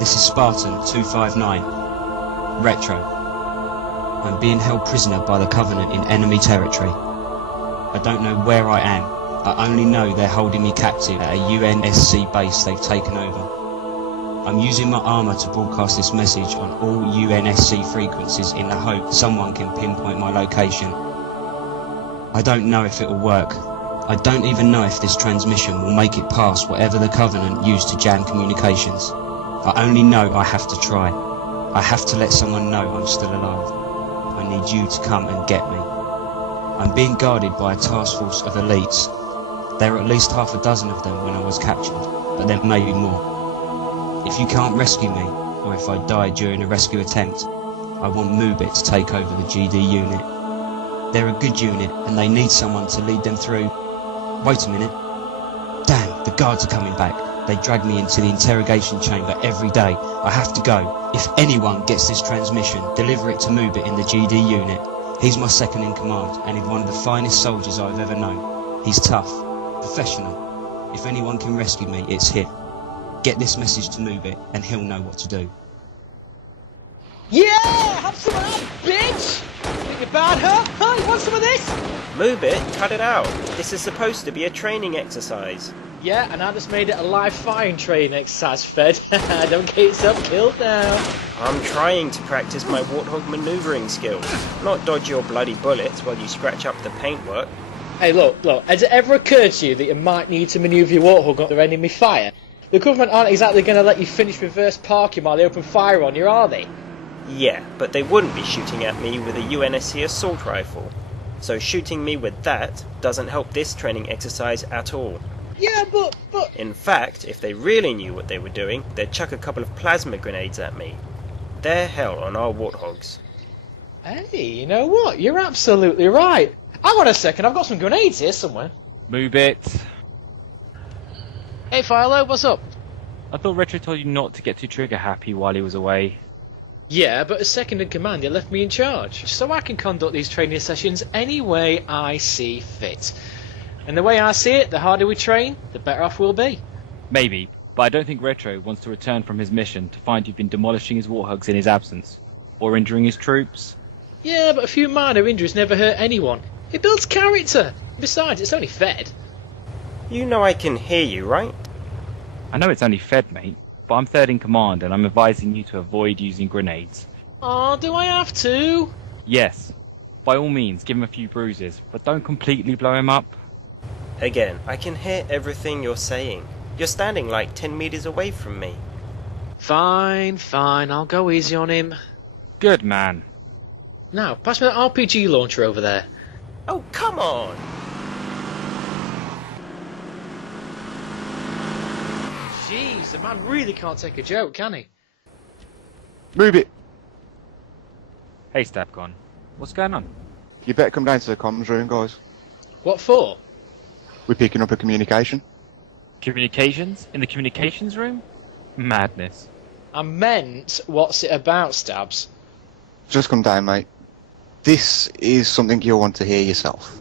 This is Spartan 259. Retro. I'm being held prisoner by the Covenant in enemy territory. I don't know where I am. I only know they're holding me captive at a UNSC base they've taken over. I'm using my armour to broadcast this message on all UNSC frequencies in the hope someone can pinpoint my location. I don't know if it will work. I don't even know if this transmission will make it past whatever the Covenant used to jam communications. I only know I have to try. I have to let someone know I'm still alive. I need you to come and get me. I'm being guarded by a task force of elites. There are at least half a dozen of them when I was captured, but there may be more. If you can't rescue me, or if I die during a rescue attempt, I want Mubit to take over the GD unit. They're a good unit, and they need someone to lead them through... Wait a minute. Damn, the guards are coming back. They drag me into the interrogation chamber every day. I have to go. If anyone gets this transmission, deliver it to Mubit in the GD unit. He's my second in command, and he's one of the finest soldiers I've ever known. He's tough, professional. If anyone can rescue me, it's him. Get this message to Mubit, and he'll know what to do. Yeah! Have some of that, bitch! Think about her? Huh? You want some of this? Mubit, cut it out. This is supposed to be a training exercise. Yeah, and I just made it a live firing training exercise, Fed. Don't get yourself killed now. I'm trying to practice my Warthog manoeuvring skills, not dodge your bloody bullets while you scratch up the paintwork. Hey, look, has it ever occurred to you that you might need to manoeuvre your Warthog under enemy fire? The government aren't exactly going to let you finish reverse parking while they open fire on you, are they? Yeah, but they wouldn't be shooting at me with a UNSC assault rifle. So shooting me with that doesn't help this training exercise at all. Yeah, but... In fact, if they really knew what they were doing, they'd chuck a couple of plasma grenades at me. They're hell on our Warthogs. Hey, you know what? You're absolutely right. Hang on a second, I've got some grenades here somewhere. Move it. Hey, Philo, what's up? I thought Retro told you not to get too trigger happy while he was away. Yeah, but as second in command, he left me in charge, so I can conduct these training sessions any way I see fit. And the way I see it, the harder we train, the better off we'll be. Maybe, but I don't think Retro wants to return from his mission to find you've been demolishing his Warthogs in his absence, or injuring his troops. Yeah, but a few minor injuries never hurt anyone. It builds character. Besides, it's only Fed. You know I can hear you, right? I know it's only Fed, mate, but I'm third in command and I'm advising you to avoid using grenades. Oh, do I have to? Yes, by all means give him a few bruises, but don't completely blow him up. Again, I can hear everything you're saying. You're standing like 10 meters away from me. Fine, I'll go easy on him. Good man. Now, pass me that RPG launcher over there. Oh, come on! Jeez, the man really can't take a joke, can he? Move it! Hey Stabcon, what's going on? You better come down to the comms room, guys. What for? We're picking up a communication. Communications? In the communications room? Madness. I meant, what's it about, Stabs? Just come down, mate. This is something you'll want to hear yourself.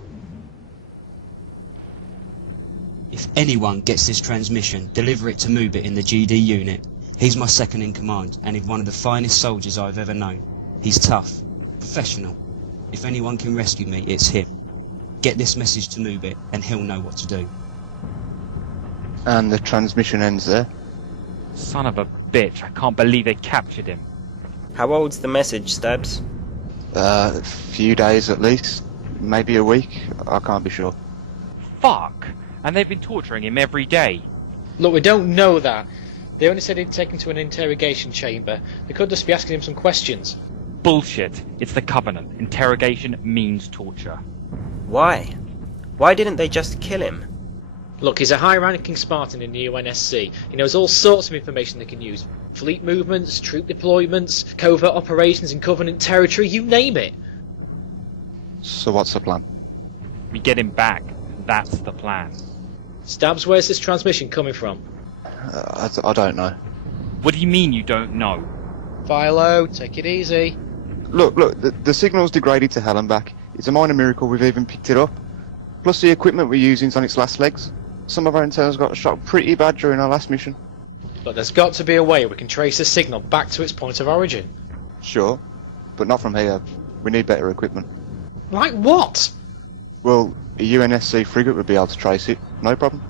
If anyone gets this transmission, deliver it to Mubit in the GD unit. He's my second in command, and he's one of the finest soldiers I've ever known. He's tough, professional. If anyone can rescue me, it's him. Get this message to Mubit, and he'll know what to do. And the transmission ends there. Son of a bitch, I can't believe they captured him. How old's the message, Stabs? A few days at least. Maybe a week. I can't be sure. Fuck! And they've been torturing him every day. Look, we don't know that. They only said he'd taken to an interrogation chamber. They could just be asking him some questions. Bullshit. It's the Covenant. Interrogation means torture. Why? Why didn't they just kill him? Look, he's a high-ranking Spartan in the UNSC. He knows all sorts of information they can use. Fleet movements, troop deployments, covert operations in Covenant territory, you name it. So what's the plan? We get him back. That's the plan. Stabs, where's this transmission coming from? I don't know. What do you mean you don't know? Philo, take it easy. Look, the signal's degraded to hell and back. It's a minor miracle we've even picked it up. Plus the equipment we're using's on its last legs. Some of our internals got shot pretty bad during our last mission. But there's got to be a way we can trace the signal back to its point of origin. Sure, but not from here. We need better equipment. Like what? Well, a UNSC frigate would be able to trace it, no problem.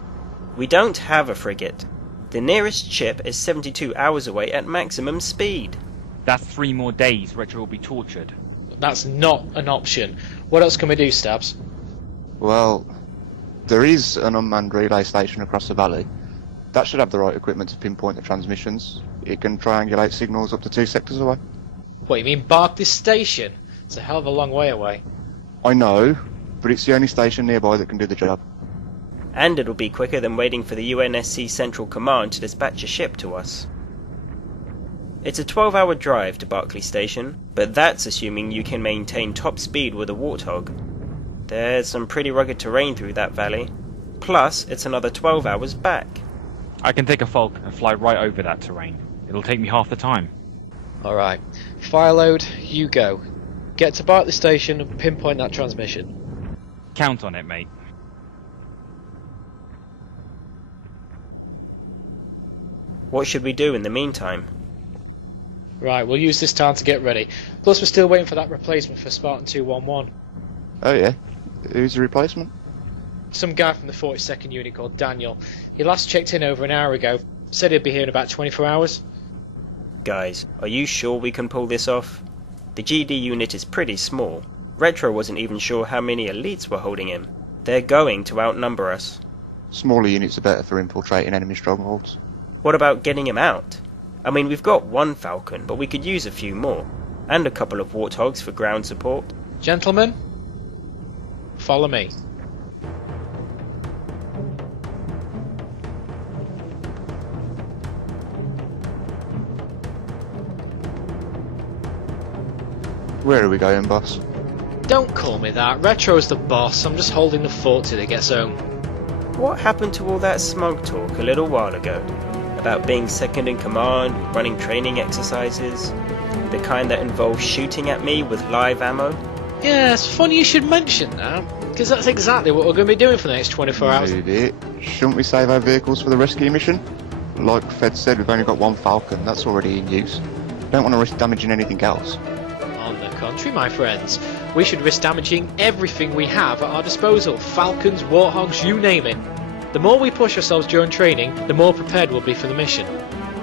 We don't have a frigate. The nearest ship is 72 hours away at maximum speed. That's 3 more days Retro will be tortured. That's not an option. What else can we do, Stabs? Well, there is an unmanned relay station across the valley. That should have the right equipment to pinpoint the transmissions. It can triangulate signals up to 2 sectors away. What, you mean Barkley Station? It's a hell of a long way away. I know, but it's the only station nearby that can do the job. And it'll be quicker than waiting for the UNSC Central Command to dispatch a ship to us. It's a 12-hour drive to Barkley Station, but that's assuming you can maintain top speed with a Warthog. There's some pretty rugged terrain through that valley. Plus, it's another 12 hours back. I can take a Falk and fly right over that terrain. It'll take me half the time. Alright. Fire load, you go. Get to Barkley Station and pinpoint that transmission. Count on it, mate. What should we do in the meantime? Right, we'll use this time to get ready. Plus we're still waiting for that replacement for Spartan 211. Oh yeah? Who's the replacement? Some guy from the 42nd unit called Daniel. He last checked in over an hour ago. Said he'd be here in about 24 hours. Guys, are you sure we can pull this off? The GD unit is pretty small. Retro wasn't even sure how many elites were holding him. They're going to outnumber us. Smaller units are better for infiltrating enemy strongholds. What about getting him out? I mean, we've got 1 Falcon, but we could use a few more. And a couple of Warthogs for ground support. Gentlemen, follow me. Where are we going, boss? Don't call me that. Retro's the boss. I'm just holding the fort till he gets home. What happened to all that smug talk a little while ago? About being second in command, running training exercises? The kind that involve shooting at me with live ammo? Yeah, it's funny you should mention that, because that's exactly what we're going to be doing for the next 24 hours. Maybe. Shouldn't we save our vehicles for the rescue mission? Like Fed said, we've only got 1 Falcon. That's already in use. Don't want to risk damaging anything else. On the contrary, my friends, we should risk damaging everything we have at our disposal. Falcons, Warthogs, you name it. The more we push ourselves during training, the more prepared we'll be for the mission.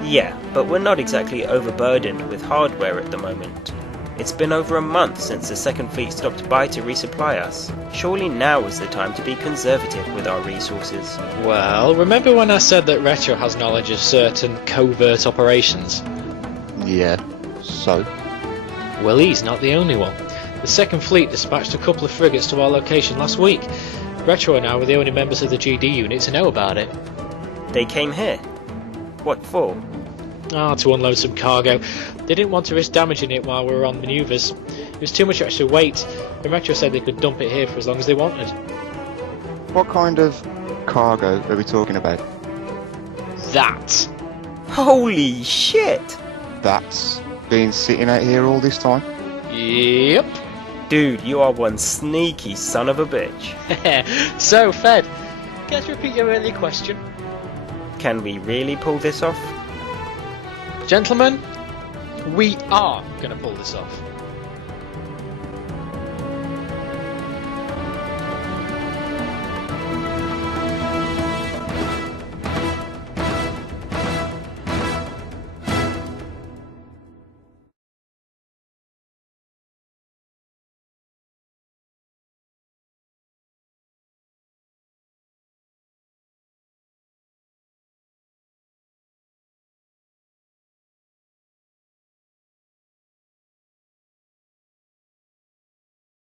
Yeah, but we're not exactly overburdened with hardware at the moment. It's been over a month since the Second Fleet stopped by to resupply us. Surely now is the time to be conservative with our resources. Well, remember when I said that Retro has knowledge of certain covert operations? Yeah, so? Well, he's not the only one. The Second Fleet dispatched a couple of frigates to our location last week. Retro and I were the only members of the GD unit to know about it. They came here. What for? To unload some cargo. They didn't want to risk damaging it while we were on manoeuvres. It was too much extra weight, and Retro said they could dump it here for as long as they wanted. What kind of cargo are we talking about? That! Holy shit! That's been sitting out here all this time? Yep. Dude, you are one sneaky son of a bitch. So, Fed, care to repeat your earlier question? Can we really pull this off? Gentlemen, we are going to pull this off.